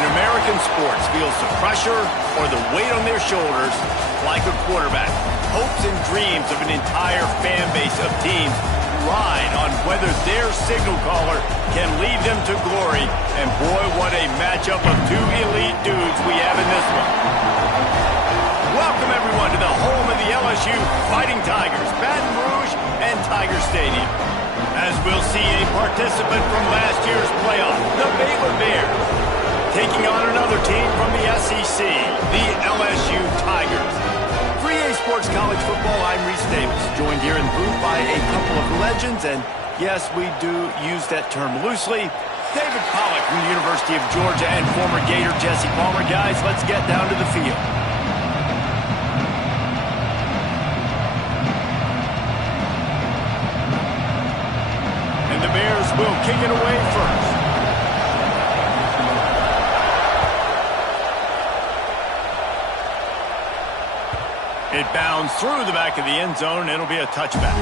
In American sports feels the pressure or the weight on their shoulders like a quarterback. Hopes and dreams of an entire fan base of teams ride on whether their signal caller can lead them to glory. And boy, what a matchup of two elite dudes we have in this one. Welcome, everyone, to the home of the LSU Fighting Tigers, Baton Rouge and Tiger Stadium. As we'll see a participant from last year's playoff, the Baylor Bears, taking on another team from the SEC, the LSU Tigers. For EA Sports College Football, I'm Reese Davis, joined here in the booth by a couple of legends, and yes, we do use that term loosely. David Pollack from the University of Georgia and former Gator Jesse Palmer. Guys, let's get down to the field. And the Bears will kick it away first. It bounds through the back of the end zone, and it'll be a touchback.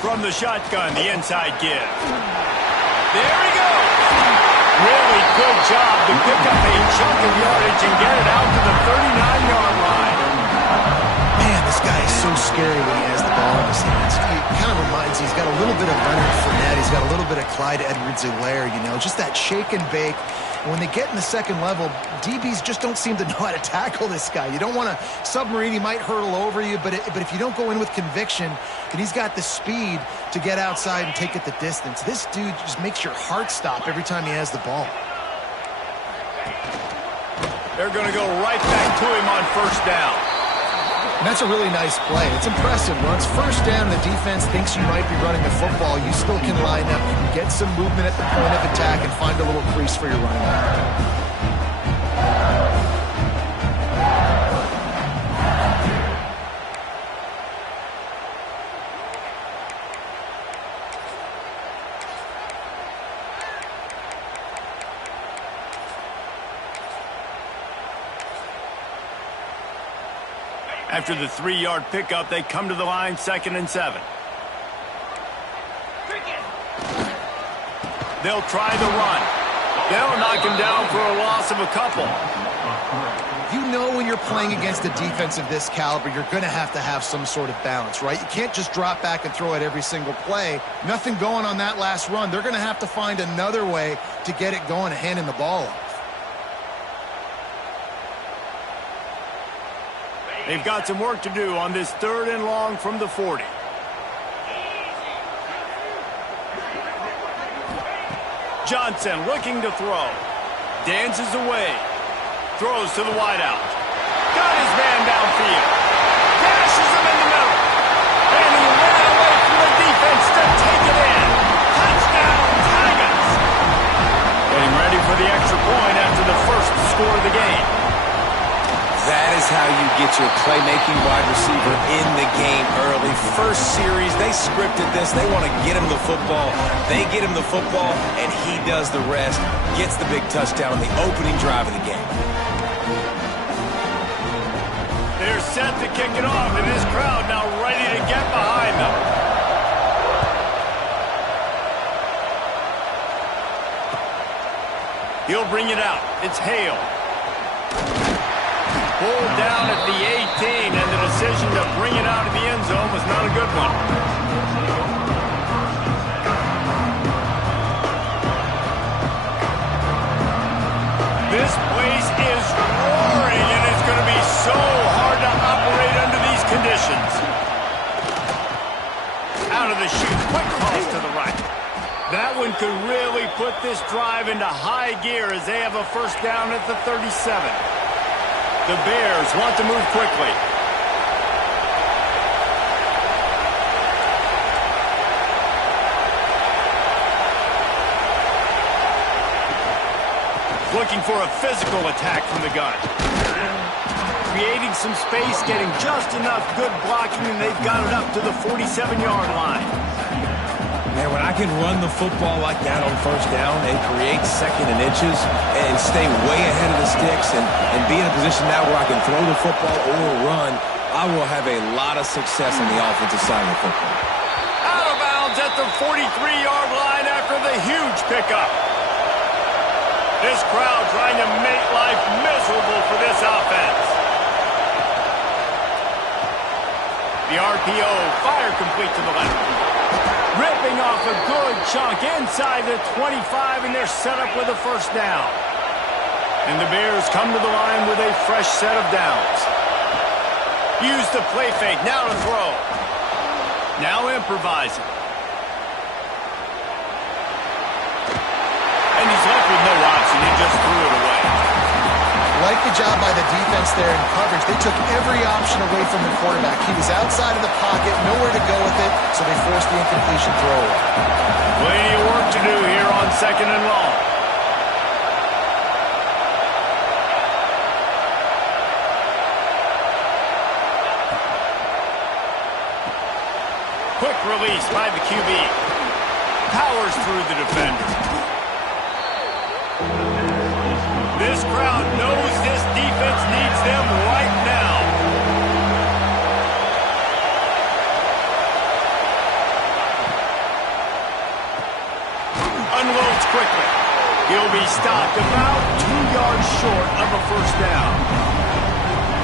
From the shotgun, the inside give. There he goes. Really good job to pick up a chunk of yardage and get it out to the 39-yard line. Man, this guy is so scary when he has the ball in his hands. It kind of reminds me, he's got a little bit of Leonard Fournette. He's got a little bit of Clyde Edwards-Helaire, you know, just that shake and bake. When they get in the second level, DBs just don't seem to know how to tackle this guy. You don't want to submarine. He might hurdle over you, but if you don't go in with conviction, and he's got the speed to get outside and take it the distance. This dude just makes your heart stop every time he has the ball. They're going to go right back to him on first down. And that's a really nice play. It's impressive. Once first down, the defense thinks you might be running the football. You still can line up. You can get some movement at the point of attack and find a little crease for your running back. After the 3-yard pickup, they come to the line, 2nd and 7. They'll try the run. They'll knock him down for a loss of a couple. You know when you're playing against a defense of this caliber, you're going to have some sort of balance, right? You can't just drop back and throw it every single play. Nothing going on that last run. They're going to have to find another way to get it going and handing the ball off. They've got some work to do on this 3rd and long from the 40. Johnson looking to throw. Dances away. Throws to the wideout. Got his man downfield. Dashes him in the middle. And he ran away from the defense to take it in. Touchdown, Tigers. Getting ready for the extra point after the first score of the game. That is how you get your playmaking wide receiver in the game early. First series, they scripted this. They want to get him the football. They get him the football, and he does the rest. Gets the big touchdown on the opening drive of the game. They're set to kick it off, and this crowd now ready to get behind them. He'll bring it out. It's Hale. Pulled down at the 18, and the decision to bring it out of the end zone was not a good one. This place is roaring, and it's going to be so hard to operate under these conditions. Out of the chute, quick toss to the right. That one could really put this drive into high gear as they have a first down at the 37. The Bears want to move quickly. Looking for a physical attack from the gun. Creating some space, getting just enough good blocking, and they've got it up to the 47-yard line. Man, when I can run the football like that on first down and create second and inches and stay way ahead of the sticks and be in a position now where I can throw the football or run, I will have a lot of success on the offensive side of the football. Out of bounds at the 43-yard line after the huge pickup. This crowd trying to make life miserable for this offense. The RPO, fire complete to the left. Ripping off a good chunk inside the 25, and they're set up with a first down. And the Bears come to the line with a fresh set of downs. Use the play fake, now to throw. Now improvising. And he's left with no option. He just threw it away. Like the job by the defense there in coverage. They took every option away from the quarterback. He was outside of the pocket, nowhere to go with it, so they forced the incompletion throw. Plenty of work to do here on second and long. Quick release by the QB. Powers through the defender. This crowd knows this defense needs them right now. Unloads quickly. He'll be stopped about 2 yards short of a first down.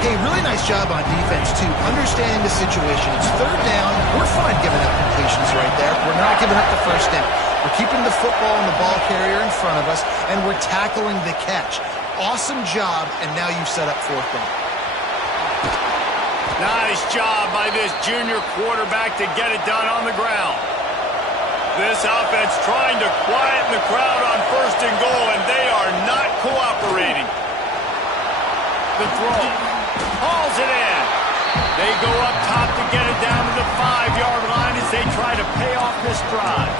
Hey, really nice job on defense, too. Understanding the situation. It's third down. We're fine giving up completions right there. We're not giving up the first down. We're keeping the football and the ball carrier in front of us, and we're tackling the catch. Awesome job, and now you've set up fourth down. Nice job by this junior quarterback to get it done on the ground. This offense trying to quieten the crowd on first and goal, and they are not cooperating. The throw. Hauls it in. They go up top to get it down to the 5-yard line as they try to pay off this drive.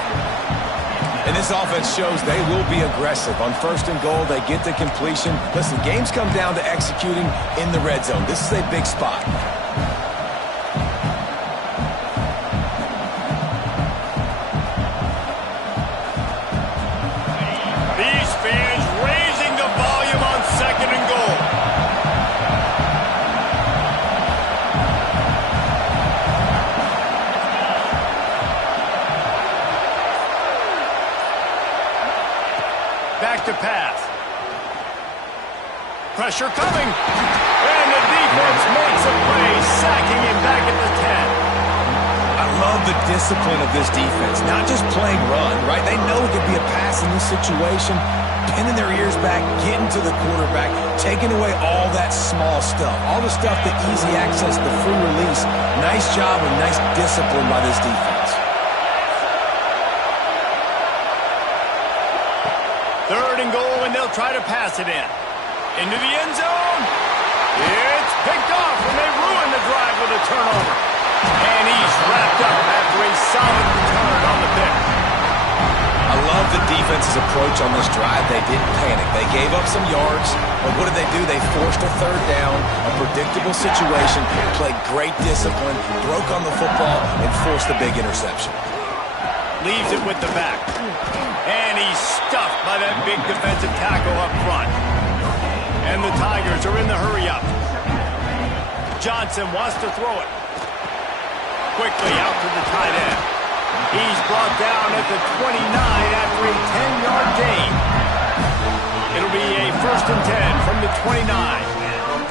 And this offense shows they will be aggressive. On first and goal, they get the completion. Listen, games come down to executing in the red zone. This is a big spot. These fans raising the volume on second and goal. Back to pass. Pressure coming. And the defense makes a play, sacking him back at the 10. I love the discipline of this defense. Not just playing run, right? They know it could be a pass in this situation. Pinning their ears back, getting to the quarterback, taking away all that small stuff. All the stuff, the easy access, the free release. Nice job and nice discipline by this defense. Third and goal, and they'll try to pass it in. Into the end zone. It's picked off, and they ruin the drive with a turnover. And he's wrapped up after a solid return on the pick. I love the defense's approach on this drive. They didn't panic. They gave up some yards, but what did they do? They forced a third down, a predictable situation, played great discipline, broke on the football, and forced the big interception. Leaves it with the back. And he's stuffed by that big defensive tackle up front. And the Tigers are in the hurry-up. Johnson wants to throw it. Quickly out to the tight end. He's brought down at the 29 after a 10-yard gain. It'll be a first and 10 from the 29.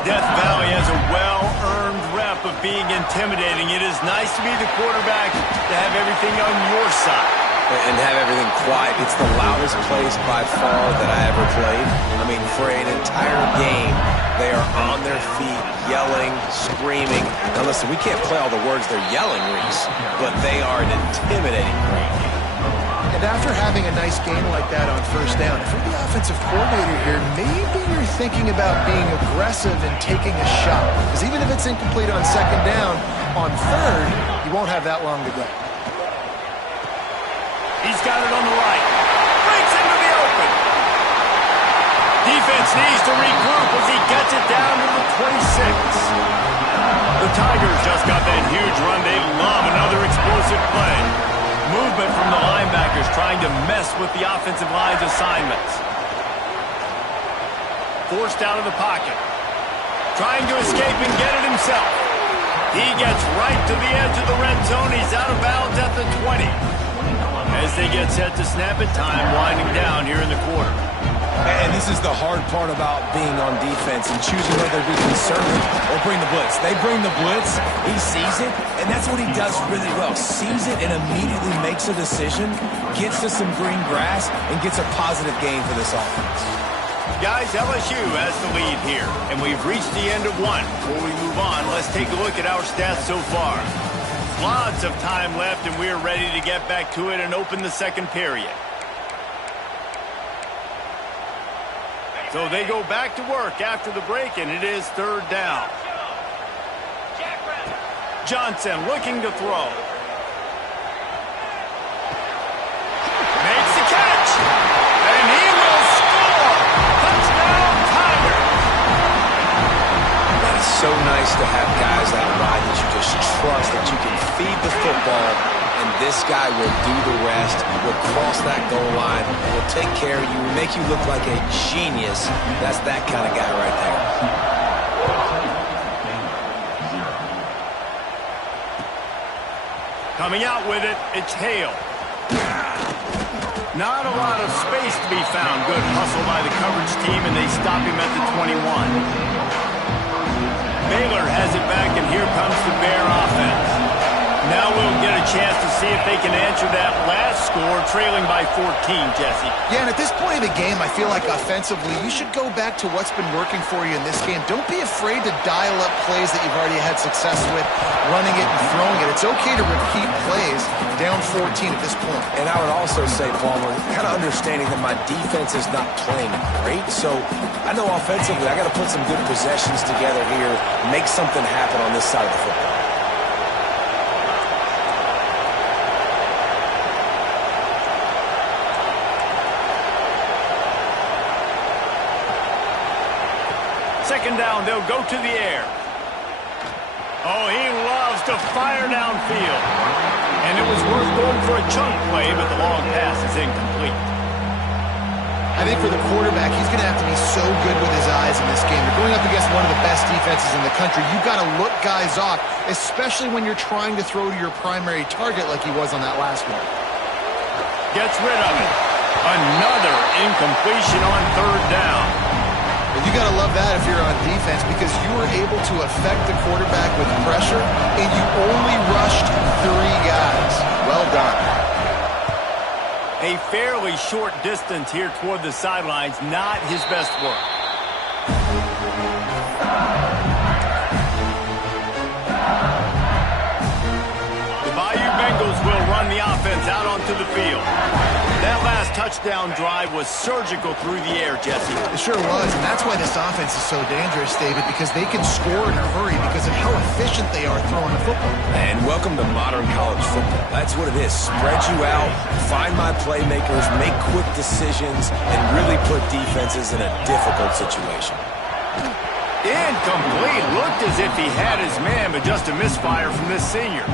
Death Valley has a well-earned rep of being intimidating. It is nice to be the quarterback, to have everything on your side. And have everything quiet. It's the loudest place by far that I ever played. I mean, for an entire game, they are on their feet, yelling, screaming. Now listen, we can't play all the words they're yelling, Reese, but they are an intimidating group. And after having a nice game like that on first down, if you're the offensive coordinator here, maybe you're thinking about being aggressive and taking a shot. Because even if it's incomplete on second down, on third, you won't have that long to go. He's got it on the right. Breaks into the open. needs to regroup as he gets it down to the 26. The Tigers just got that huge run. They love another explosive play. Movement from the linebackers trying to mess with the offensive line's assignments. Forced out of the pocket. Trying to escape and get it himself. He gets right to the edge of the red zone. He's out of bounds at the 20. As they get set to snap it, time winding down here in the quarter. And this is the hard part about being on defense and choosing whether to be conservative or bring the blitz. They bring the blitz, he sees it, and that's what he does really well. Sees it and immediately makes a decision, gets to some green grass, and gets a positive gain for this offense. Guys, LSU has the lead here, and we've reached the end of one. Before we move on, let's take a look at our stats so far. Lots of time left, and we're ready to get back to it and open the second period. So they go back to work after the break, and it is third down. Johnson looking to throw. Makes the catch, and he will score. Touchdown, Tiger. That is so nice to have guys that ride that you just trust, that you can feed the football, and this guy will do the rest, will cross that goal line, will take care of you, will make you look like a genius. That's that kind of guy right there. Coming out with it, it's Hale. Not a lot of space to be found. Good hustle by the coverage team, and they stop him at the 21. Baylor has it back, and here comes the Bear offense. Now we'll get a chance to see if they can answer that last score, trailing by 14, Jesse. Yeah, and at this point of the game, I feel like offensively, you should go back to what's been working for you in this game. Don't be afraid to dial up plays that you've already had success with, running it and throwing it. It's okay to repeat plays down 14 at this point. And I would also say, Palmer, kind of understanding that my defense is not playing great, so I know offensively I got to put some good possessions together here, make something happen on this side of the football. Second down, they'll go to the air. Oh, he loves to fire downfield. And it was worth going for a chunk play, but the long pass is incomplete. I think for the quarterback, he's going to have to be so good with his eyes in this game. You're going up against one of the best defenses in the country. You've got to look guys off, especially when you're trying to throw to your primary target like he was on that last one. Gets rid of it. Another incompletion on third down. You got to love that if you're on defense, because you were able to affect the quarterback with pressure, and you only rushed 3 guys. Well done. A fairly short distance here toward the sidelines, not his best work. The Bayou Bengals will run the offense out onto the field. That last touchdown drive was surgical through the air, Jesse. It sure was, and that's why this offense is so dangerous, David, because they can score in a hurry because of how efficient they are throwing the football. And welcome to modern college football. That's what it is. Spread you out, find my playmakers, make quick decisions, and really put defenses in a difficult situation. Incomplete. Looked as if he had his man, but just a misfire from this senior.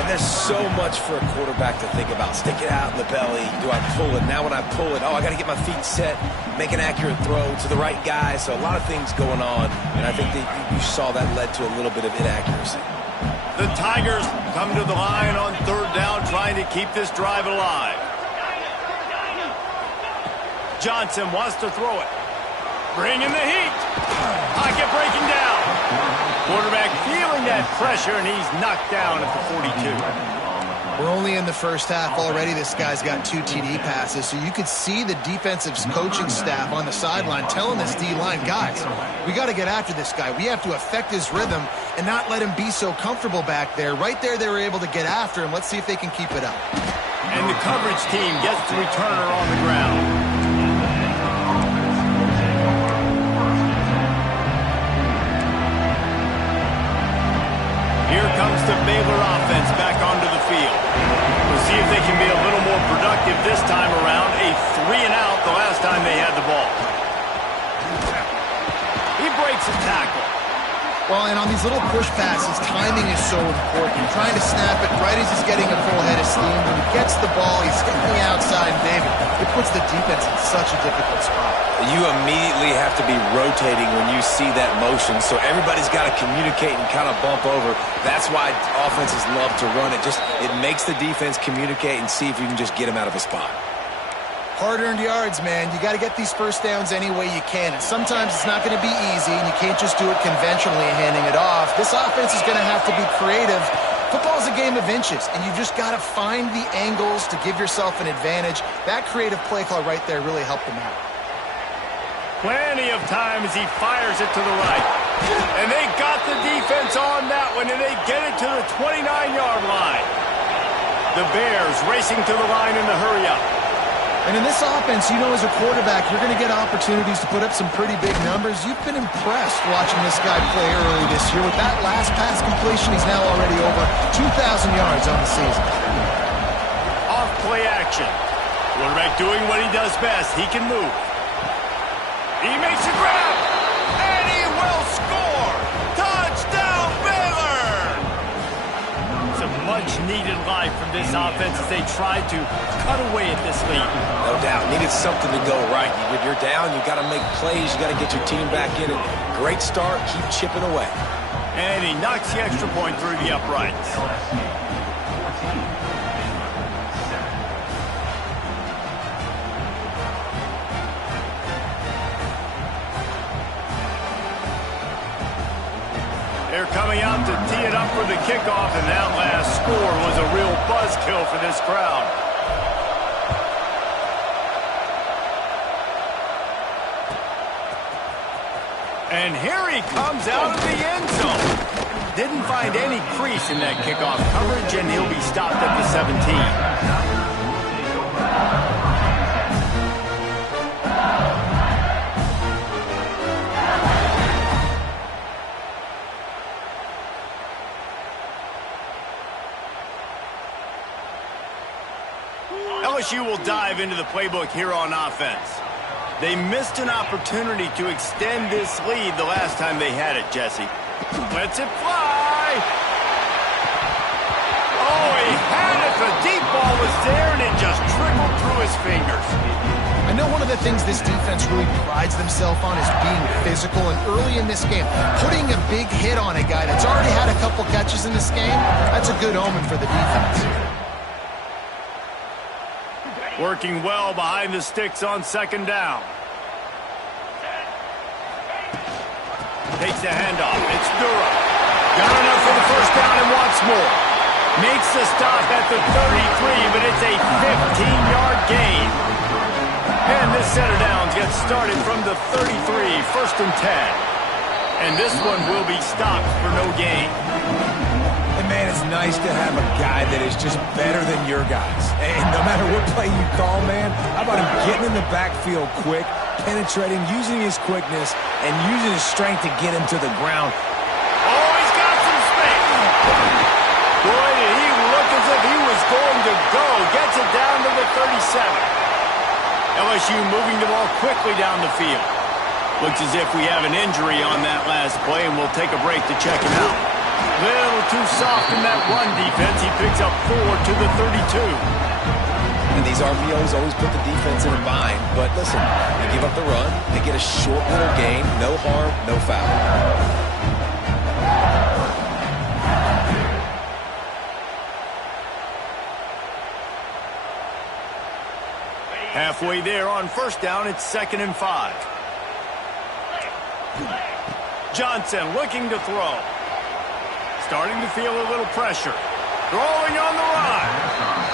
And there's so much for a quarterback to think about. Stick it out in the belly. Do I pull it? Now when I pull it, oh, I got to get my feet set, make an accurate throw to the right guy. So a lot of things going on, and I think that you saw that led to a little bit of inaccuracy. The Tigers come to the line on third down, trying to keep this drive alive. Johnson wants to throw it. Bring in the heat. Pocket breaking down. Quarterback feeling that pressure, and he's knocked down at the 42. We're only in the first half already. This guy's got 2 TD passes, so you could see the defensive coaching staff on the sideline telling this D-line, guys, we got to get after this guy. We have to affect his rhythm and not let him be so comfortable back there. Right there, they were able to get after him. Let's see if they can keep it up. And the coverage team gets the returner on the ground. Here comes the Baylor offense back onto the field. We'll see if they can be a little more productive this time around. A 3-and-out the last time they had the ball. defensive tackle. Well, and on these little push passes, timing is so important. You're trying to snap it right as he's getting a full head of steam. When he gets the ball, he's hitting the outside, and David, it puts the defense in such a difficult spot. You immediately have to be rotating when you see that motion, so everybody's got to communicate and kind of bump over. That's why offenses love to run it. It makes the defense communicate and see if you can just get him out of a spot. Hard-earned yards, man. You got to get these first downs any way you can. And sometimes it's not going to be easy, and you can't just do it conventionally handing it off. This offense is going to have to be creative. Football's a game of inches, and you've just got to find the angles to give yourself an advantage. That creative play call right there really helped them out. Plenty of time as he fires it to the right. And they got the defense on that one, and they get it to the 29-yard line. The Bears racing to the line in the hurry-up. And in this offense, you know, as a quarterback, you're going to get opportunities to put up some pretty big numbers. You've been impressed watching this guy play early this year. With that last pass completion, he's now already over 2,000 yards on the season. Off play action. Quarterback doing what he does best. He can move. He makes a grab, and he will score. Touchdown, Baylor! Some much-needed life from this offense as they try to cut away at this lead. No doubt. Needed something to go right. When you're down, you got to make plays. You got to get your team back in it. Great start. Keep chipping away. And he knocks the extra point through the uprights. They're coming out to tee it up for the kickoff, and that last score was a real buzzkill for this crowd. And here he comes out of the end zone. Didn't find any crease in that kickoff coverage, and he'll be stopped at the 17. LSU will dive into the playbook here on offense. They missed an opportunity to extend this lead the last time they had it, Jesse. Lets it fly. Oh, he had it. The deep ball was there, and it just trickled through his fingers. I know one of the things this defense really prides themselves on is being physical, and early in this game, putting a big hit on a guy that's already had a couple catches in this game, that's a good omen for the defense. Working well behind the sticks on second down. Takes the handoff. It's Dura. Got enough for the first down and wants more. Makes the stop at the 33, but it's a 15-yard gain. And this set of downs gets started from the 33, first and 10. And this one will be stopped for no gain. And, man, it's nice to have a guy that is just better than your guys. And no matter what play you call, man, how about him getting in the backfield quick, penetrating, using his quickness, and using his strength to get him to the ground. Oh, he's got some space. Boy, did he look as if he was going to go. Gets it down to the 37. LSU moving the ball quickly down the field. Looks as if we have an injury on that last play, and we'll take a break to check him out. Little too soft in that run defense. He picks up 4 to the 32. And these RPOs always put the defense in a bind. But listen, they give up the run. They get a short little gain. No harm, no foul. Halfway there on first down, it's 2nd and 5. Johnson looking to throw. Starting to feel a little pressure. Throwing on the run.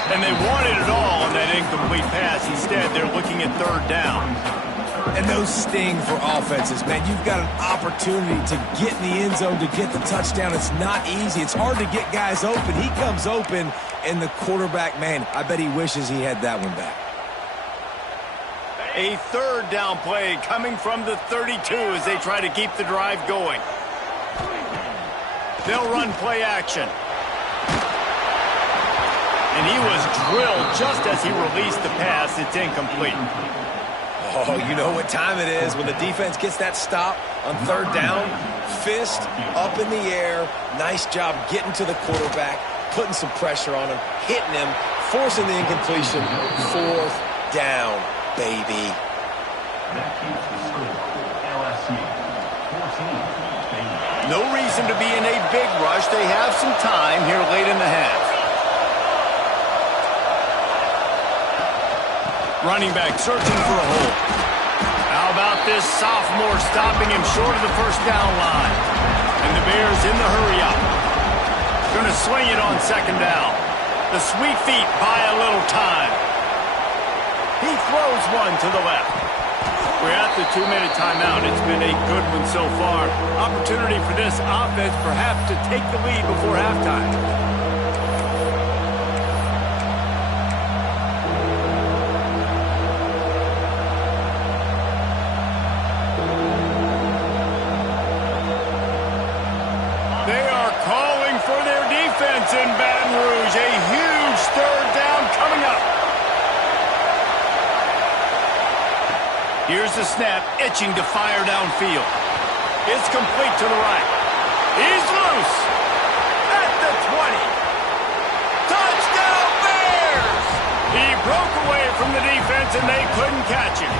And they wanted it all on that incomplete pass. Instead, they're looking at 3rd down. And those sting for offenses, man. You've got an opportunity to get in the end zone, to get the touchdown. It's not easy. It's hard to get guys open. He comes open, and the quarterback, man, I bet he wishes he had that one back. A 3rd down play coming from the 32 as they try to keep the drive going. They'll run play action. And he was drilled just as he released the pass. It's incomplete. Oh, you know what time it is when the defense gets that stop on third down. Fist up in the air. Nice job getting to the quarterback, putting some pressure on him, hitting him, forcing the incompletion. Fourth down, baby. No reason to be in a big rush. They have some time here late in the half. Running back searching for a hole. How about this sophomore stopping him short of the first down line? And the Bears in the hurry up. Going to swing it on second down. The sweet feet buy a little time. He throws one to the left. We're at the 2-minute timeout. It's been a good one so far. Opportunity for this offense perhaps to take the lead before halftime. They are calling for their defense in Baton Rouge. A huge third down coming up. Here's the snap, itching to fire downfield. It's complete to the right. He's loose. At the 20. Touchdown Bears! He broke away from the defense and they couldn't catch him.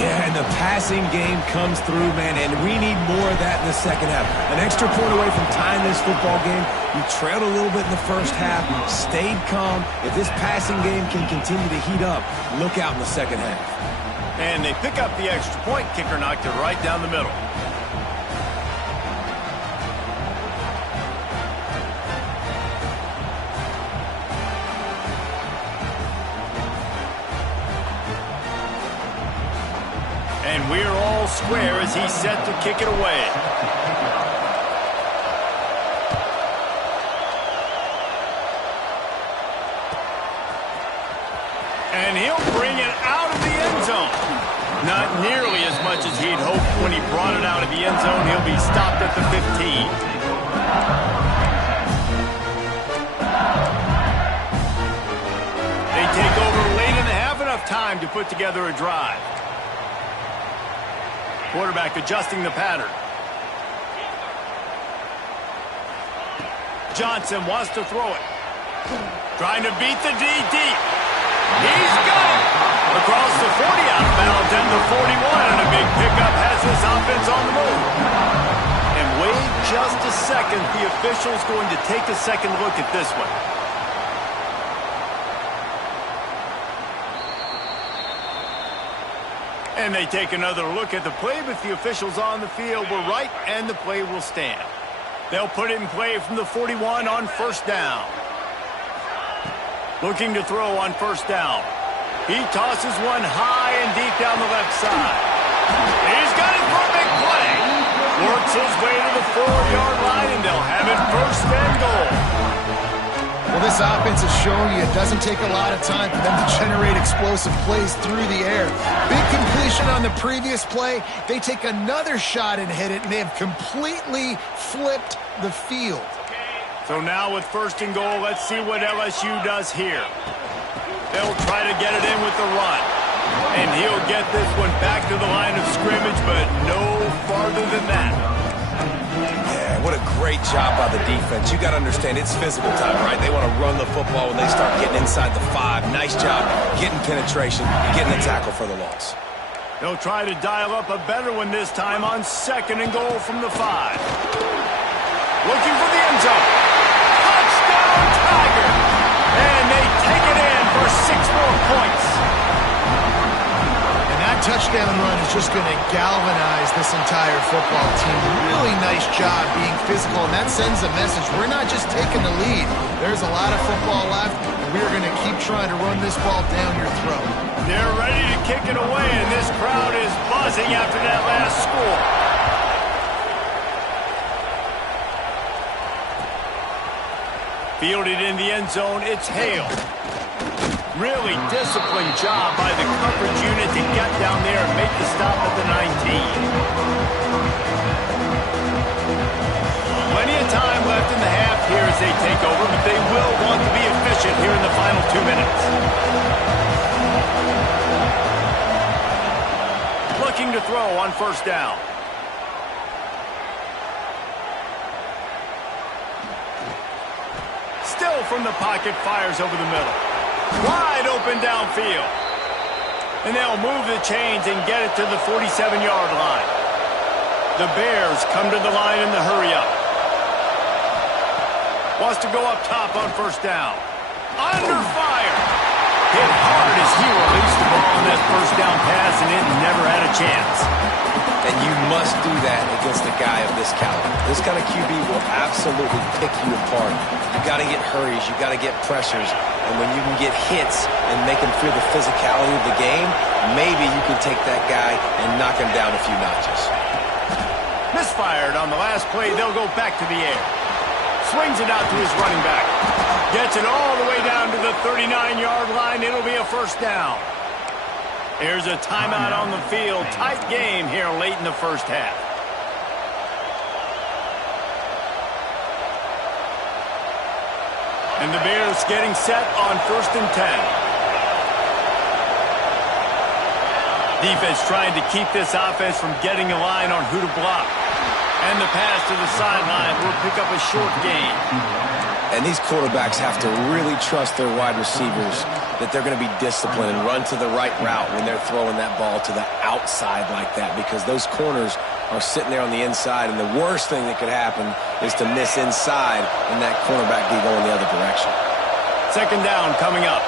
Yeah, and the passing game comes through, man, and we need more of that in the second half. An extra point away from tying this football game. You trailed a little bit in the first half, stayed calm. If this passing game can continue to heat up, look out in the second half. And they pick up the extra point. Kicker knocked it right down the middle. And we're all square as he's set to kick it away. And he'll bring it out of the end zone. Not nearly as much as he'd hoped when he brought it out of the end zone. He'll be stopped at the 15. They take over late in the half, enough time to put together a drive. Quarterback adjusting the pattern. Johnson wants to throw it. Trying to beat the D deep. He's got it. Across the 40 out of bounds and the 41. And a big pickup has this offense on the move. And wait just a second. The official's going to take a second look at this one. And they take another look at the play, but the officials on the field were right, and the play will stand. They'll put it in play from the 41 on first down. Looking to throw on first down. He tosses one high and deep down the left side. He's got it for a big play. Works his way to the 4-yard line, and they'll have it first and goal. Well, this offense is showing you it doesn't take a lot of time for them to generate explosive plays through the air. Big completion on the previous play. They take another shot and hit it, and they have completely flipped the field. So now with first and goal, let's see what LSU does here. They'll try to get it in with the run. And he'll get this one back to the line of scrimmage, but no farther than that. Yeah, what a great job by the defense. You got to understand, it's physical time, right? They want to run the football when they start getting inside the 5. Nice job getting penetration, getting a tackle for the loss. They'll try to dial up a better one this time on second and goal from the 5. Looking for the end zone. Touchdown, Tiger! And they take it in for 6 more points. And that touchdown run is just going to galvanize this entire football team. Really nice job being physical, and that sends a message. We're not just taking the lead. There's a lot of football left, and we're going to keep trying to run this ball down your throat. They're ready to kick it away, and this crowd is buzzing after that last score. Fielded in the end zone, it's Hale. Really disciplined job by the coverage unit to get down there and make the stop at the 19. Plenty of time left in the half here as they take over, but they will want to be efficient here in the final 2 minutes. Looking to throw on first down. Still from the pocket, fires over the middle. Wide open downfield. And they'll move the chains and get it to the 47-yard line. The Bears come to the line in the hurry-up. Wants to go up top on first down. Under fire. Hit hard as he released the ball on that first down pass, and it never had a chance. And you must do that against a guy of this caliber. This kind of QB will absolutely pick you apart. You got to get hurries. You got to get pressures. And when you can get hits and make him feel the physicality of the game, maybe you can take that guy and knock him down a few notches. Misfired on the last play. They'll go back to the air. Swings it out to his running back. Gets it all the way down to the 39-yard line. It'll be a first down. Here's a timeout on the field. Tight game here late in the first half. And the Bears getting set on 1st and 10. Defense trying to keep this offense from getting a line on who to block. And the pass to the sideline will pick up a short gain. And these quarterbacks have to really trust their wide receivers that they're going to be disciplined and run to the right route when they're throwing that ball to the outside like that, because those corners are sitting there on the inside, and the worst thing that could happen is to miss inside and that cornerback be going the other direction. Second down coming up.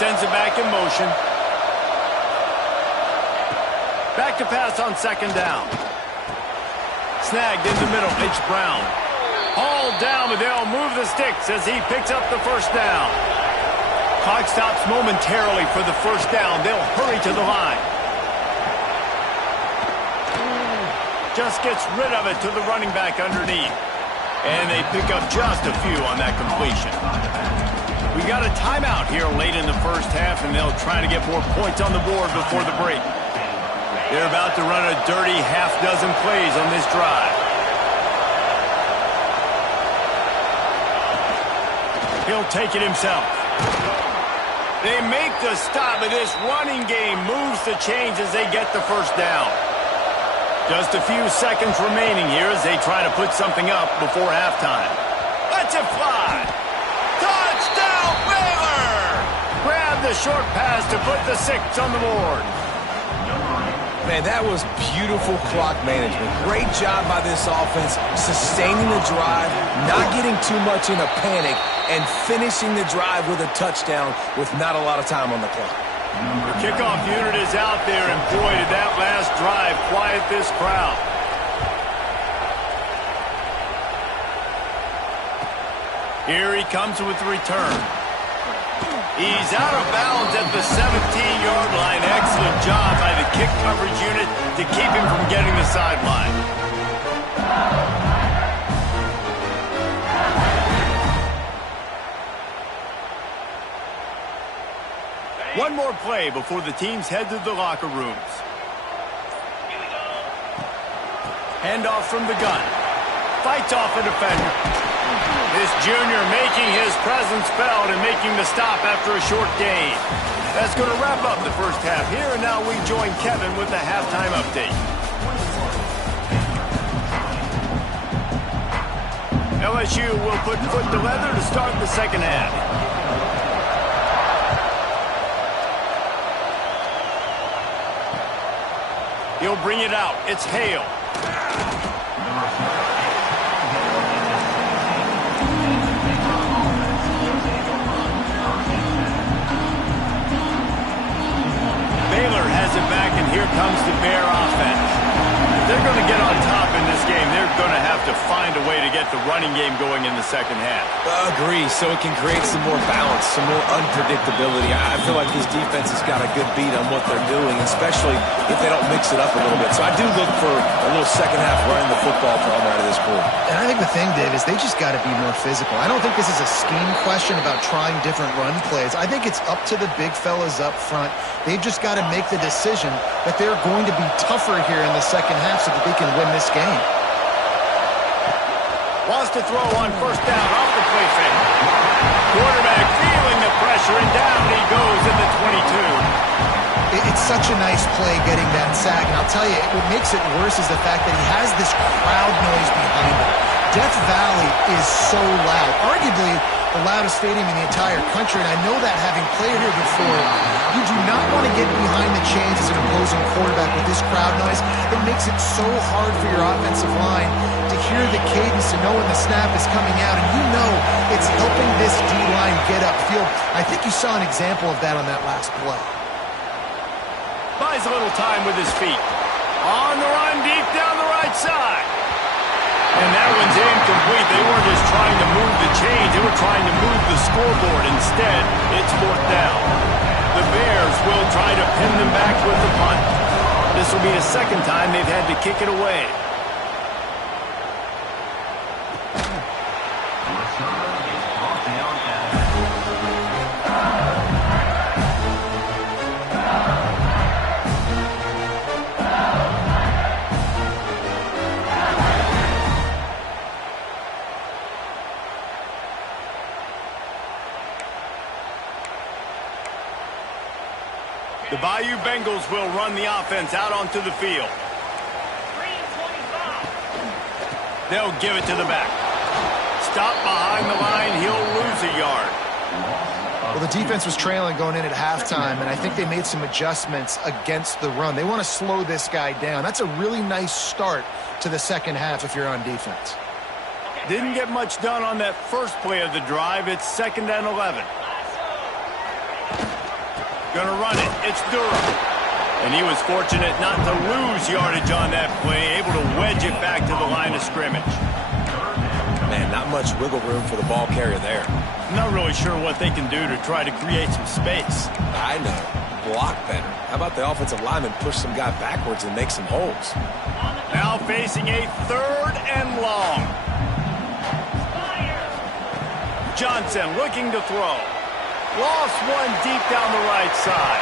Sends it back in motion. Back to pass on second down. Snagged in the middle. It's Brown. Hauled down, but they'll move the sticks as he picks up the first down. Clock stops momentarily for the first down. They'll hurry to the line. Just gets rid of it to the running back underneath. And they pick up just a few on that completion. We got a timeout here late in the first half, and they'll try to get more points on the board before the break. They're about to run a dirty half-dozen plays on this drive. He'll take it himself. They make the stop, but this running game moves the chains as they get the first down. Just a few seconds remaining here as they try to put something up before halftime. Let's it fly. Touchdown, Baylor! Grab the short pass to put the 6 on the board. Man, that was beautiful clock management. Great job by this offense, sustaining the drive, not getting too much in a panic, and finishing the drive with a touchdown with not a lot of time on the clock. The kickoff unit is out there, and boy, did that last drive quiet this crowd. Here he comes with the return. He's out of bounds at the 17-yard line. Excellent job by the kick coverage unit to keep him from getting the sideline. One more play before the teams head to the locker rooms. Handoff from the gun. Fights off a defender. This junior making his presence felt and making the stop after a short gain. That's going to wrap up the first half here, and now we join Kevin with the halftime update. LSU will put foot to leather to start the second half. He'll bring it out. It's Hale. Baylor has it back, and here comes the Bear offense. If they're going to get on top in this game, they're going to have to find a way to get the running game going in the second half. Agree, so it can create some more balance, some more unpredictability. I feel like this defense has got a good beat on what they're doing, especially if they don't mix it up a little bit. So I do look for a little second half running the football from out of this group. And I think the thing, Dave, is they just got to be more physical. I don't think this is a scheme question about trying different run plays. I think it's up to the big fellas up front. They've just got to make the decision that they're going to be tougher here in the second half so that they can win this game. Wants to throw on first down off the play fake. Quarterback feeling the pressure, and down he goes at the 22. It's such a nice play getting that sack. And I'll tell you, what makes it worse is the fact that he has this crowd noise behind him. Death Valley is so loud, arguably the loudest stadium in the entire country. And I know that having played here before, you do not want to get behind the chains as an opposing quarterback with this crowd noise. It makes it so hard for your offensive line to hear the cadence, to know when the snap is coming out. And you know it's helping this D-line get upfield. I think you saw an example of that on that last play. Buys a little time with his feet. On the run, deep down the right side. And that one's incomplete. They weren't just trying to move the chains. They were trying to move the scoreboard. Instead, it's 4th down. The Bears will try to pin them back with the punt. This will be the second time they've had to kick it away. The Bayou Bengals will run the offense out onto the field. They'll give it to the back. Stop behind the line. He'll lose a yard. Well, the defense was trailing going in at halftime, and I think they made some adjustments against the run. They want to slow this guy down. That's a really nice start to the second half if you're on defense. Didn't get much done on that first play of the drive. It's 2nd and 11. Gonna run it. It's Durham. And he was fortunate not to lose yardage on that play, able to wedge it back to the line of scrimmage. Man, not much wiggle room for the ball carrier there. Not really sure what they can do to try to create some space. I know. Block better. How about the offensive lineman push some guy backwards and make some holes? Now facing a 3rd and long. Johnson looking to throw. Lost one deep down the right side.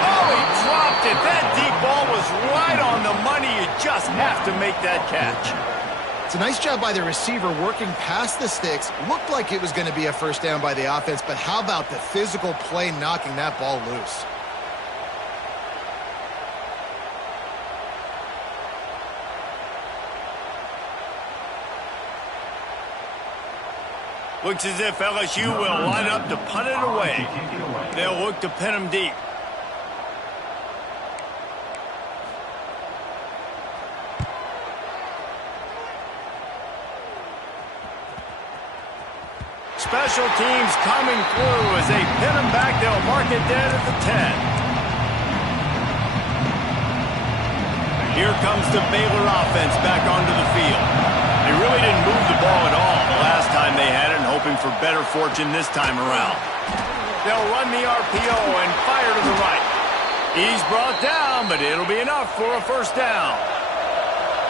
Oh, he dropped it. That deep ball was right on the money. You just have to make that catch. It's a nice job by the receiver working past the sticks. Looked like it was going to be a first down by the offense, but how about the physical play knocking that ball loose? Looks as if LSU will line up to punt it away. They'll look to pin him deep. Special teams coming through as they pin him back. They'll mark it dead at the 10. Here comes the Baylor offense back onto the field. They really didn't move the ball at all the last time they had it, and hoping for better fortune this time around. They'll run the RPO and fire to the right. He's brought down, but it'll be enough for a first down.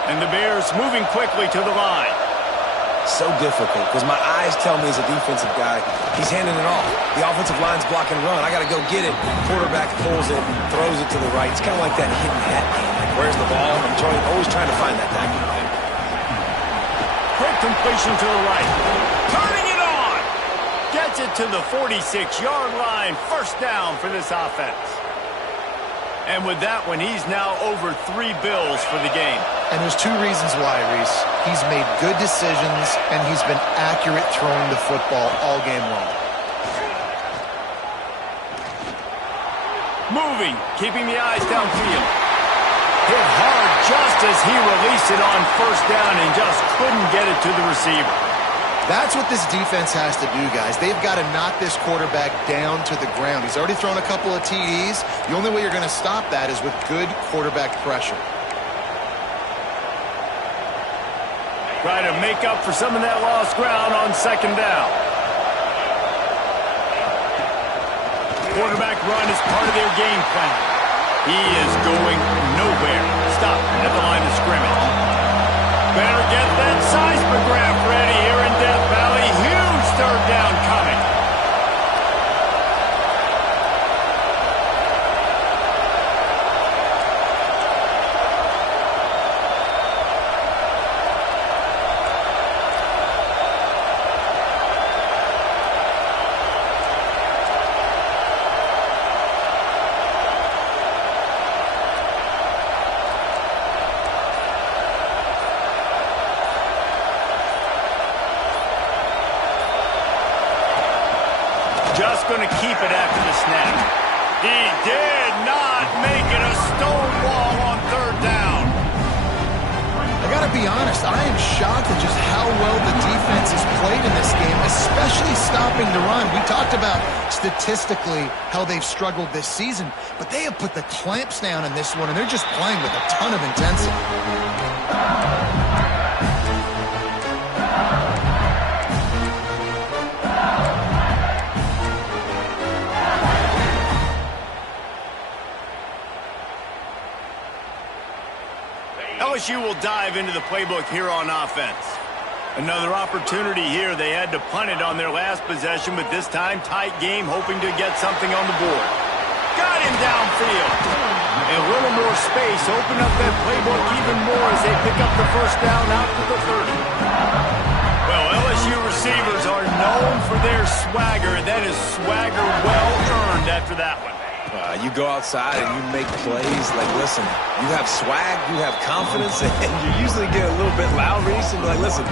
And the Bears moving quickly to the line. So difficult because my eyes tell me as a defensive guy, he's handing it off. The offensive line's block and run. I got to go get it. Quarterback pulls it, throws it to the right. It's kind of like that hidden hat game. Like, where's the ball? I'm always trying to find that tackle. Quick completion to the right. Turning it on. Gets it to the 46-yard line. First down for this offense. And with that one, he's now over 3 bills for the game. And there's 2 reasons why, Reese. He's made good decisions, and he's been accurate throwing the football all game long. Moving, keeping the eyes downfield. Hit hard just as he released it on first down and just couldn't get it to the receiver. That's what this defense has to do, guys. They've got to knock this quarterback down to the ground. He's already thrown a couple of TDs. The only way you're going to stop that is with good quarterback pressure. Try to make up for some of that lost ground on second down. Quarterback run is part of their game plan. He is going nowhere. Stop at the line of scrimmage. Better get that seismograph ready here in Death Valley. Huge third down coming. Just going to keep it after the snap. He did not make it a stonewall on third down. I got to be honest, I am shocked at just how well the defense has played in this game, especially stopping the run. We talked about statistically how they've struggled this season, but they have put the clamps down in this one, and they're just playing with a ton of intensity. LSU will dive into the playbook here on offense. Another opportunity here. They had to punt it on their last possession, but this time tight game, hoping to get something on the board. Got him downfield. And a little more space. Open up that playbook even more as they pick up the first down out to the 30. Well, LSU receivers are known for their swagger, and that is swagger well earned after that one. You go outside and you make plays. Like, listen, you have swag, you have confidence, and you usually get a little bit loud. So like, listen,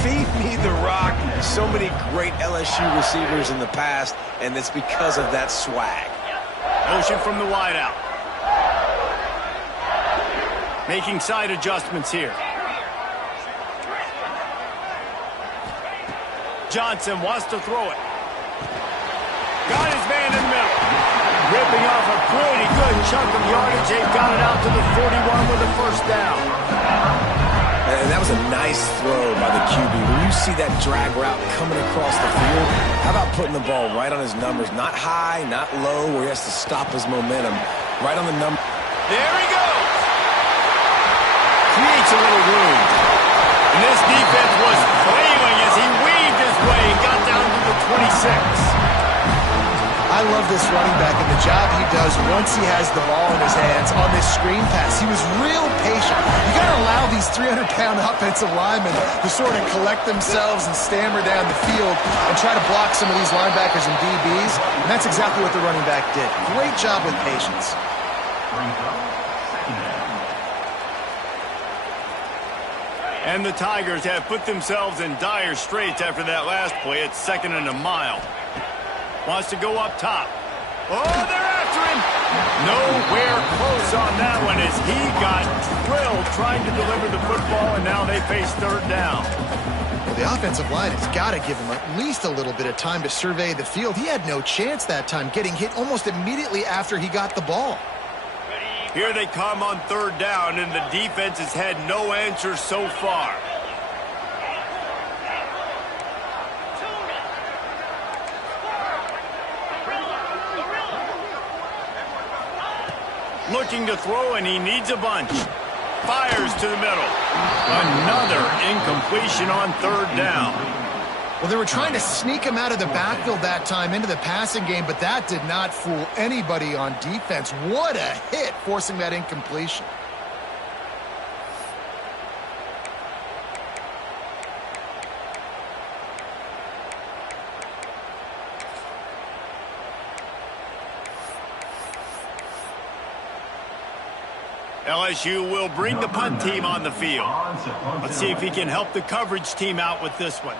feed me the rock. So many great LSU receivers in the past, and it's because of that swag. Motion from the wideout. Making side adjustments here. Johnson wants to throw it. Got his man in the middle. Ripping off a pretty good chunk of yardage. They've got it out to the 41 with a first down. And that was a nice throw by the QB. When you see that drag route coming across the field, how about putting the ball right on his numbers? Not high, not low, where he has to stop his momentum. Right on the number. There he goes. Creates a little room. And this defense was flailing as he weaved his way and got down to the 26. I love this running back and the job he does once he has the ball in his hands on this screen pass. He was real patient. You got to allow these 300-pound offensive linemen to sort of collect themselves and stammer down the field and try to block some of these linebackers and DBs. And that's exactly what the running back did. Great job with patience. And the Tigers have put themselves in dire straits after that last play. It's 2nd and a mile. Wants to go up top. Oh, they're after him. Nowhere close on that one as he got drilled trying to deliver the football, and now they face third down. Well, the offensive line has got to give him at least a little bit of time to survey the field. He had no chance that time, getting hit almost immediately after he got the ball. Here they come on third down, and the defense has had no answer so far. Looking to throw, and he needs a bunch. Fires to the middle. Another incompletion on third down. Well, they were trying to sneak him out of the backfield that time into the passing game, but that did not fool anybody on defense. What a hit, forcing that incompletion. LSU will bring the punt team on the field. Let's see if he can help the coverage team out with this one.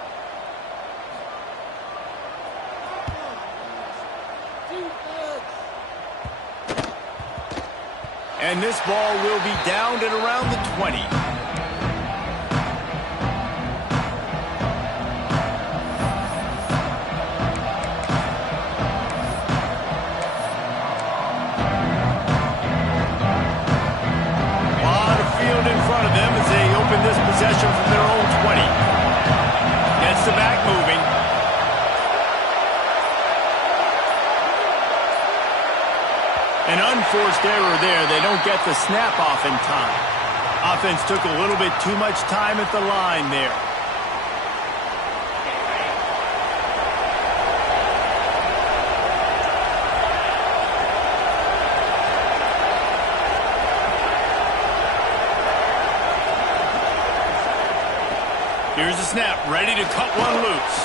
And this ball will be downed at around the 20. This possession from their own 20. Gets the back moving. An unforced error there. They don't get the snap off in time. Offense took a little bit too much time at the line there. Here's the snap, ready to cut one loose.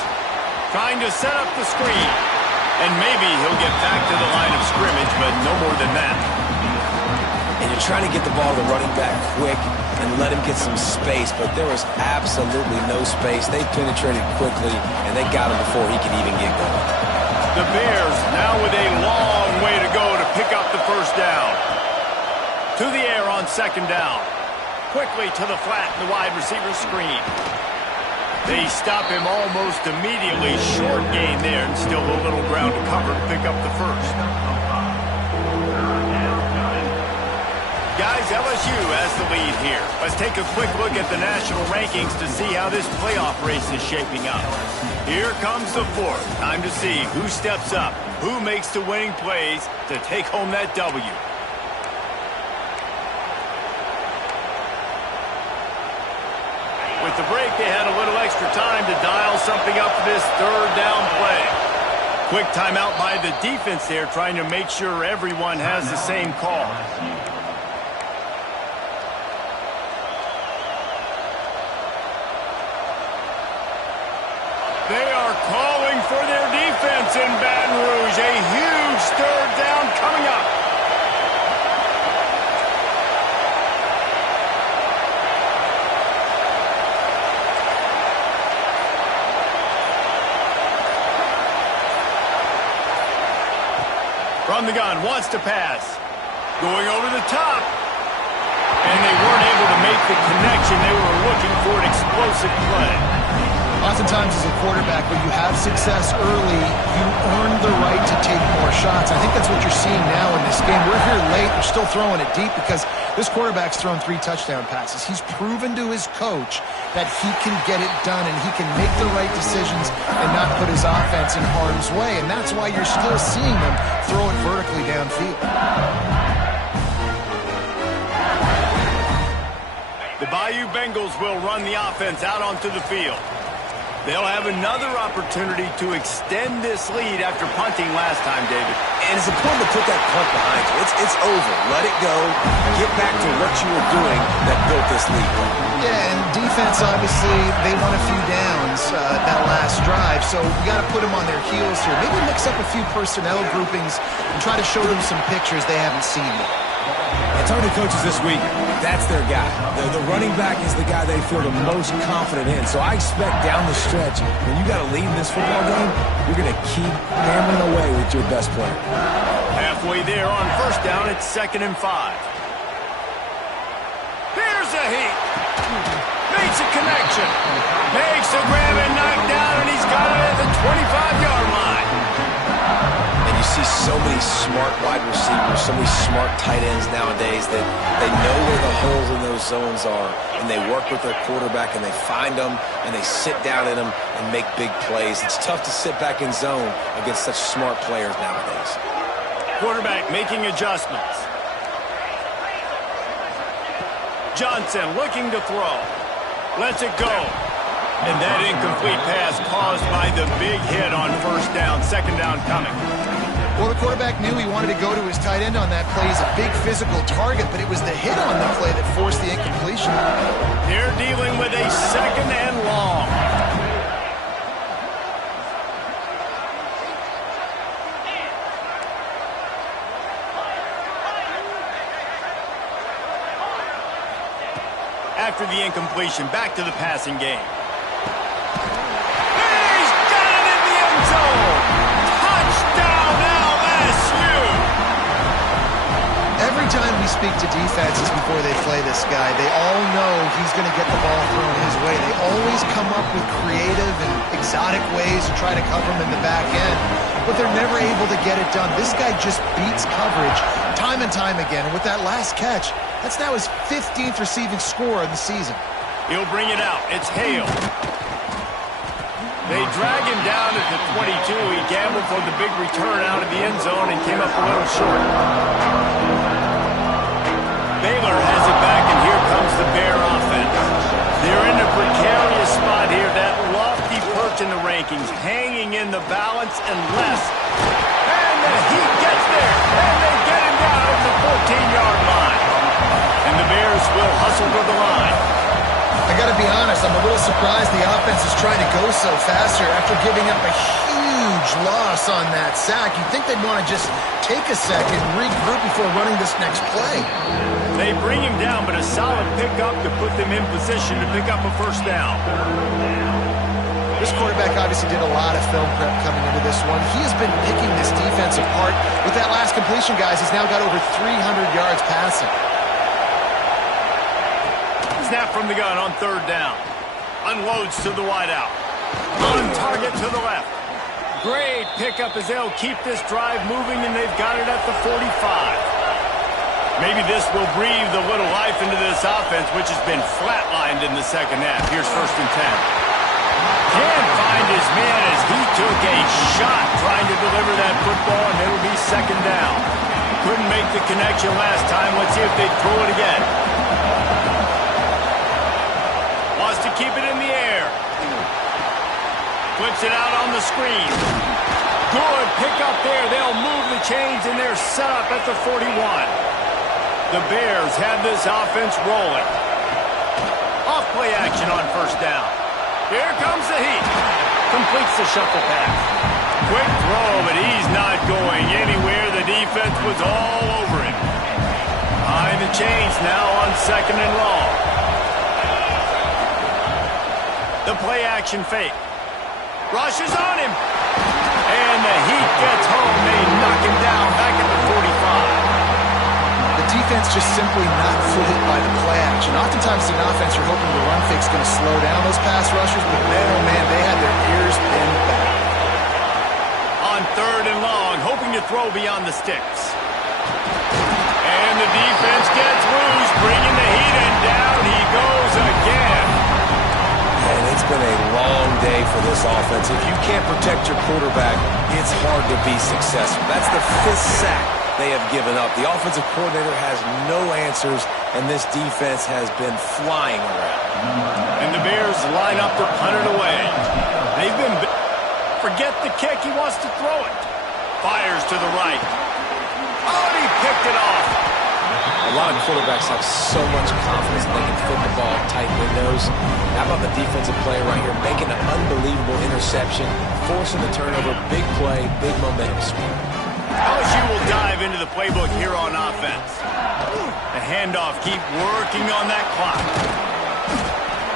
Trying to set up the screen. And maybe he'll get back to the line of scrimmage, but no more than that. And you're trying to get the ball to the running back quick and let him get some space, but there was absolutely no space. They penetrated quickly, and they got him before he could even get going. The Bears now with a long way to go to pick up the first down. To the air on second down. Quickly to the flat in the wide receiver screen. They stop him almost immediately. Short gain there and still a little ground to cover to pick up the first. Guys, LSU has the lead here. Let's take a quick look at the national rankings to see how this playoff race is shaping up. Here comes the fourth. Time to see who steps up, who makes the winning plays to take home that W. With the break, they had a little extra time to dial something up for this third down play. Quick timeout by the defense there, trying to make sure everyone has the same call. They are calling for their defense in Baton Rouge. A huge third down coming up. From the gun, wants to pass. Going over the top. And they weren't able to make the connection. They were looking for an explosive play. Oftentimes as a quarterback, when you have success early, you earn the right to take more shots. I think that's what you're seeing now in this game. We're here late. We're still throwing it deep because this quarterback's thrown 3 touchdown passes. He's proven to his coach that he can get it done and he can make the right decisions and not put his offense in harm's way. And that's why you're still seeing them throw it vertically downfield. The Bayou Bengals will run the offense out onto the field. They'll have another opportunity to extend this lead after punting last time, David. And it's important to put that punt behind you. It's over. Let it go. Get back to what you were doing that built this lead. Yeah, and defense, obviously, they won a few downs that last drive, so we got to put them on their heels here. Maybe mix up a few personnel groupings and try to show them some pictures they haven't seen yet. And talking to coaches this week, that's their guy. The running back is the guy they feel the most confident in. So I expect down the stretch, when you got to lead in this football game, you're going to keep hammering away with your best player. Halfway there on first down, it's 2nd and 5. Here's a heat. Makes a connection. Makes a grab and knock down, and he's got it at the 25-yard line. And you see so many smart wide receivers, so many smart tight ends nowadays that they know where the holes in those zones are, and they work with their quarterback, and they find them, and they sit down in them and make big plays. It's tough to sit back in zone against such smart players nowadays. Quarterback making adjustments. Johnson looking to throw. Lets it go. And that incomplete pass caused by the big hit on first down. 2nd down coming. Well, the quarterback knew he wanted to go to his tight end on that play. He's a big physical target, but it was the hit on the play that forced the incompletion. They're dealing with a 2nd and long. After the incompletion, back to the passing game. He's got it in the end zone! Touchdown LSU! Every time we speak to defenses before they play this guy, they all know he's going to get the ball thrown his way. They always come up with creative and exotic ways to try to cover him in the back end, but they're never able to get it done. This guy just beats coverage time and time again, and with that last catch, that's now his 15th receiving score of the season. He'll bring it out. It's Hale. They drag him down at the 22. He gambled for the big return out of the end zone and came up a little short. Baylor has it back, and here comes the Bear offense. They're in a precarious spot here. That lofty perch in the rankings, hanging in the balance unless... And the Heat gets there, and they get him down at the 14-yard line. And the Bears will hustle to the line. I got to be honest, I'm a little surprised the offense is trying to go so fast here after giving up a huge loss on that sack. You'd think they'd want to just take a second, regroup before running this next play. They bring him down, but a solid pickup to put them in position to pick up a first down. This quarterback obviously did a lot of film prep coming into this one. He has been picking this defense apart. With that last completion, guys, he's now got over 300 yards passing. Snap from the gun on third down. Unloads to the wideout. On target to the left. Great pickup as they'll keep this drive moving, and they've got it at the 45. Maybe this will breathe a little life into this offense, which has been flatlined in the second half. Here's 1st and 10. Can't find his man as he took a shot trying to deliver that football, and it'll be 2nd down. Couldn't make the connection last time. Let's see if they throw it again. Wants to keep it in the air. Flips it out on the screen. Good pickup there. They'll move the chains, and they're set up at the 41. The Bears have this offense rolling. Off play action on 1st down. Here comes the heat. Completes the shuffle pass. Quick throw, but he's not going anywhere. The defense was all over him. Behind the chains now on 2nd and long. The play action fake. Rushes on him. And the Heat gets home. They knock him down back at the 45. The defense just simply not fooled by the play action. Oftentimes in offense, you're hoping the run fake's going to slow down those pass rushers, but man, oh man, they had their ears pinned back. On 3rd and long, hoping to throw beyond the sticks. And the defense gets loose, bringing the Heat, and down he goes again. And it's been a long day for this offense. If you can't protect your quarterback, it's hard to be successful. That's the 5th sack they have given up. The offensive coordinator has no answers, and this defense has been flying around. And the Bears line up to punt it away. They've been... Forget the kick. He wants to throw it. Fires to the right. Oh, he picked it off. A lot of quarterbacks have so much confidence that they can fit the ball in tight windows. How about the defensive player right here making an unbelievable interception, forcing the turnover, big play, big momentum swing. LSU will dive into the playbook here on offense. The handoff, keep working on that clock.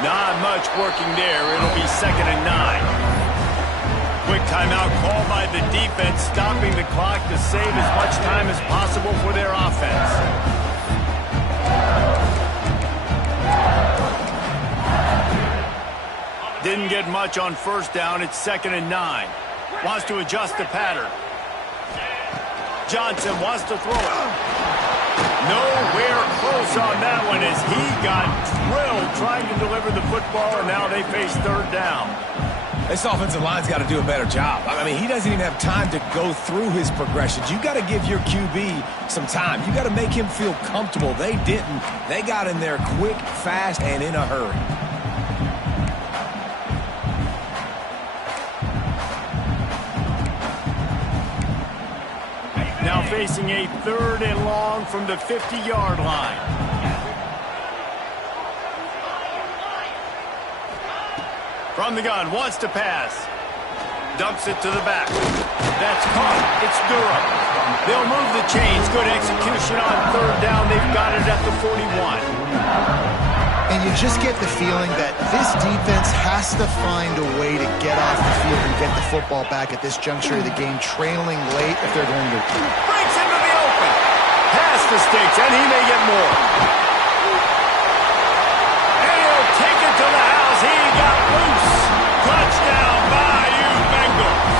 Not much working there. It'll be 2nd and 9. Quick timeout called by the defense, stopping the clock to save as much time as possible for their offense. Didn't get much on 1st down. It's 2nd and 9. Wants to adjust the pattern. Johnson wants to throw it. Nowhere close on that one as he got drilled trying to deliver the football, and now they face 3rd down. This offensive line's got to do a better job. I mean, he doesn't even have time to go through his progressions. You got to give your QB some time. You got to make him feel comfortable. They didn't. They got in there quick, fast, and in a hurry. Now facing a 3rd and long from the 50-yard line. From the gun, wants to pass. Dumps it to the back. That's caught. It's Durham. They'll move the chains. Good execution on 3rd down. They've got it at the 41. And you just get the feeling that this defense has to find a way to get off the field and get the football back at this juncture of the game, trailing late if they're going to. Breaks into the open. Pass the sticks, and he may get more. And he'll take it to the house. He got loose. Touchdown, Bayou Bengals.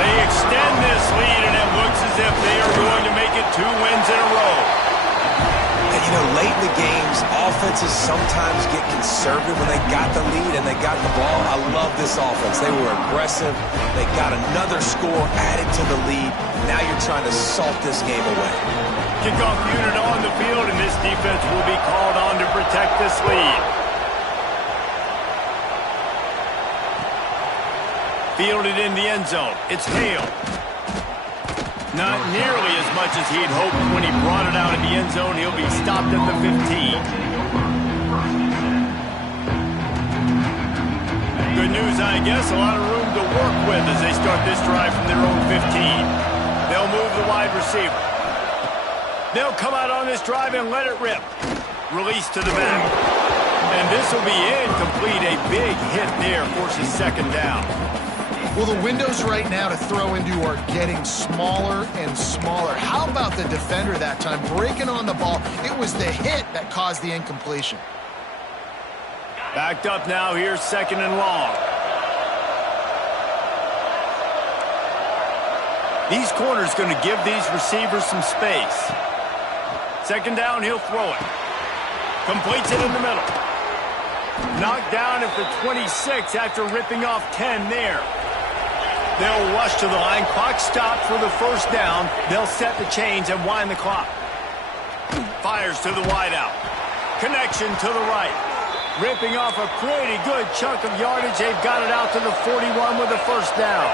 They extend this lead, and it looks as if they are going to make it 2 wins in a row. And, you know, late in the games, offenses sometimes get conservative when they got the lead and they got the ball. I love this offense. They were aggressive. They got another score added to the lead. Now you're trying to salt this game away. Kickoff unit on the field, and this defense will be called on to protect this lead. Fielded in the end zone. It's Hale. Not nearly as much as he'd hoped when he brought it out in the end zone. He'll be stopped at the 15. Good news, I guess. A lot of room to work with as they start this drive from their own 15. They'll move the wide receiver. They'll come out on this drive and let it rip. Release to the back. And this will be incomplete. A big hit there forces second down. Well, the windows right now to throw into are getting smaller and smaller. How about the defender that time breaking on the ball? It was the hit that caused the incompletion. Backed up now, here's second and long. These corners going to give these receivers some space. Second down, he'll throw it. Completes it in the middle. Knocked down at the 26 after ripping off 10 there. They'll rush to the line. Clock stopped for the first down. They'll set the chains and wind the clock. Fires to the wideout. Connection to the right. Ripping off a pretty good chunk of yardage. They've got it out to the 41 with a first down.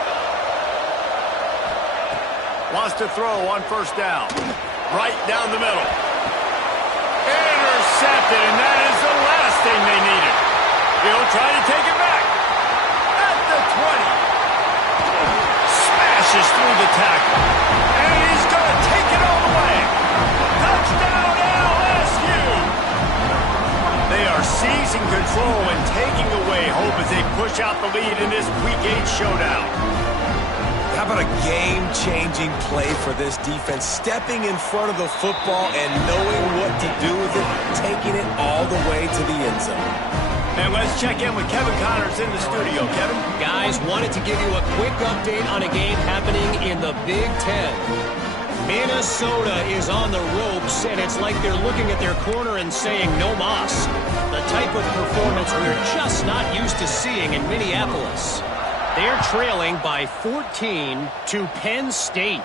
Wants to throw on first down. Right down the middle. Intercepted, and that is the last thing they needed. He'll try to take it back. At the 20. Smashes through the tackle. And he's going to take it all the way. Touchdown, LSU! They are seizing control and taking away hope as they push out the lead in this Week 8 showdown. How about a game-changing play for this defense? Stepping in front of the football and knowing what to do with it, taking it all the way to the end zone. And let's check in with Kevin Connors in the studio. Kevin? Guys, wanted to give you a quick update on a game happening in the Big Ten. Minnesota is on the ropes, and it's like they're looking at their corner and saying, no mas. The type of performance we're just not used to seeing in Minneapolis. They're trailing by 14 to Penn State.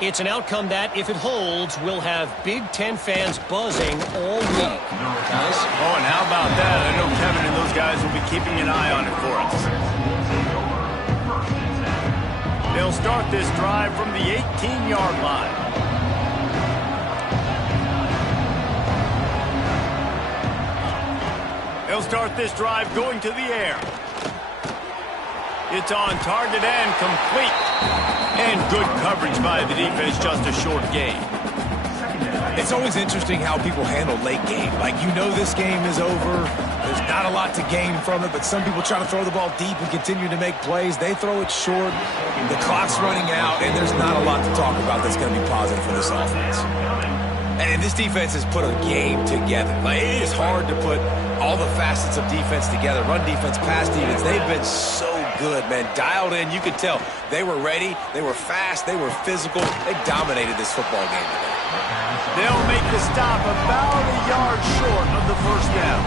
It's an outcome that, if it holds, will have Big Ten fans buzzing all week. Guys? Oh, and how about that? I know Kevin and those guys will be keeping an eye on it for us. They'll start this drive from the 18-yard line. They'll start this drive going to the air. It's on target and complete. And good coverage by the defense, just a short gain. It's always interesting how people handle late game. Like, you know this game is over. There's not a lot to gain from it, but some people try to throw the ball deep and continue to make plays. They throw it short. The clock's running out, and there's not a lot to talk about that's going to be positive for this offense. And this defense has put a game together. Like, it is hard to put all the facets of defense together. Run defense, pass defense. They've been so good, man. Dialed in. You could tell they were ready. They were fast. They were physical. They dominated this football game today. They'll make the stop about a yard short of the first down.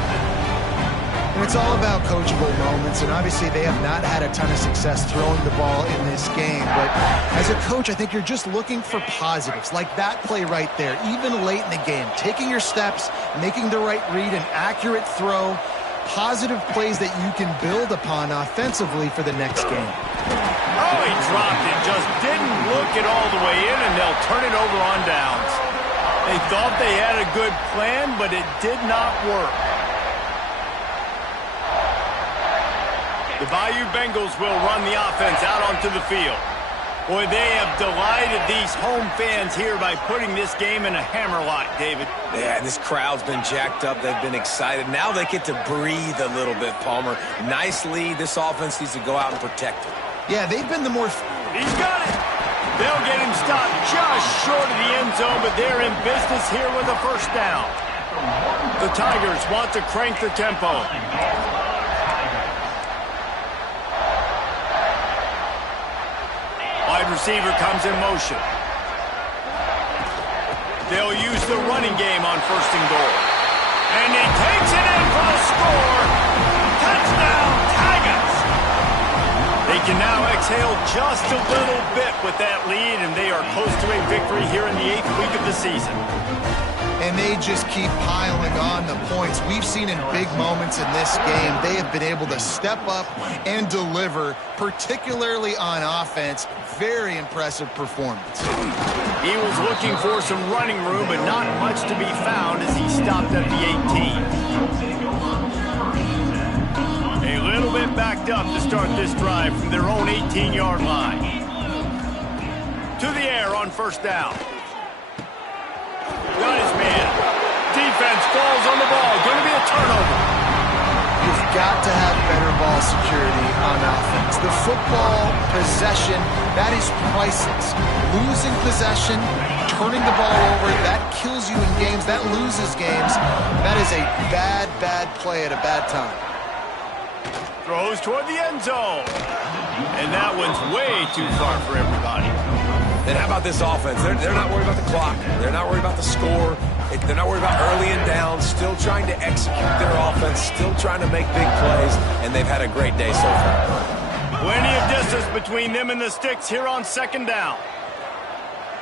And it's all about coachable moments, and obviously they have not had a ton of success throwing the ball in this game. But as a coach, I think you're just looking for positives, like that play right there, even late in the game. Taking your steps, making the right read, an accurate throw, positive plays that you can build upon offensively for the next game. Oh, he dropped it, just didn't look it all the way in, and they'll turn it over on downs. They thought they had a good plan, but it did not work. The Bayou Bengals will run the offense out onto the field. Boy, they have delighted these home fans here by putting this game in a hammerlock, David. Yeah, this crowd's been jacked up. They've been excited. Now they get to breathe a little bit, Palmer. Nice lead. This offense needs to go out and protect it. Yeah, they've been the more... He's got it. They'll get him stopped just short of the end zone, but they're in business here with a first down. The Tigers want to crank the tempo. Wide receiver comes in motion. They'll use the running game on first and goal. And he takes it in for the score. Touchdown, Tigers! They can now exhale just a little bit with that lead, and they are close to a victory here in the 8th week of the season. And they just keep piling on the points. We've seen in big moments in this game, they have been able to step up and deliver, particularly on offense. Very impressive performance. He was looking for some running room, but not much to be found as he stopped at the 18. A little bit backed up to start this drive from their own 18-yard line. To the air on first down. Got his man. Defense falls on the ball. Going to be a turnover. got to have better ball security on offense. The football possession, that is priceless. Losing possession, turning the ball over, that kills you in games. That loses games. That is a bad, bad play at a bad time. Throws toward the end zone. And that one's way too far for everybody. And how about this offense? They're not worried about the clock. They're not worried about the score. They're not worried about early and down. Still trying to execute their offense. Still trying to make big plays. And they've had a great day so far. Plenty of distance between them and the sticks here on second down.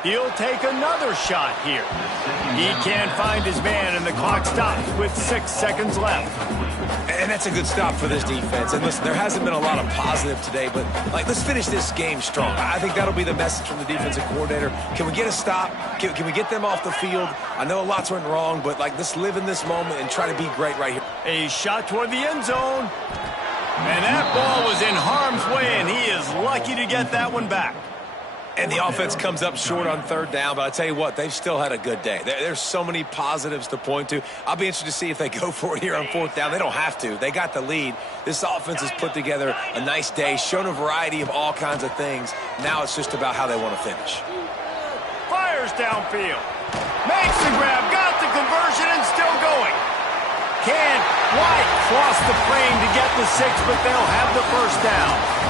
He'll take another shot here. He can't find his man, and the clock stops with 6 seconds left. And that's a good stop for this defense. And listen, there hasn't been a lot of positive today, but let's finish this game strong. I think that'll be the message from the defensive coordinator. Can we get a stop? Can we get them off the field? I know lots went wrong, but let's live in this moment and try to be great right here. A shot toward the end zone. And that ball was in harm's way, and he is lucky to get that one back. And the offense comes up short on third down, but I tell you what, they've still had a good day. There's so many positives to point to. I'll be interested to see if they go for it here on fourth down. They don't have to. They got the lead. This offense has put together a nice day, shown a variety of all kinds of things. Now it's just about how they want to finish. Fires downfield. Makes the grab, got the conversion, and still going. Can't quite cross the frame to get the 6, but they'll have the first down.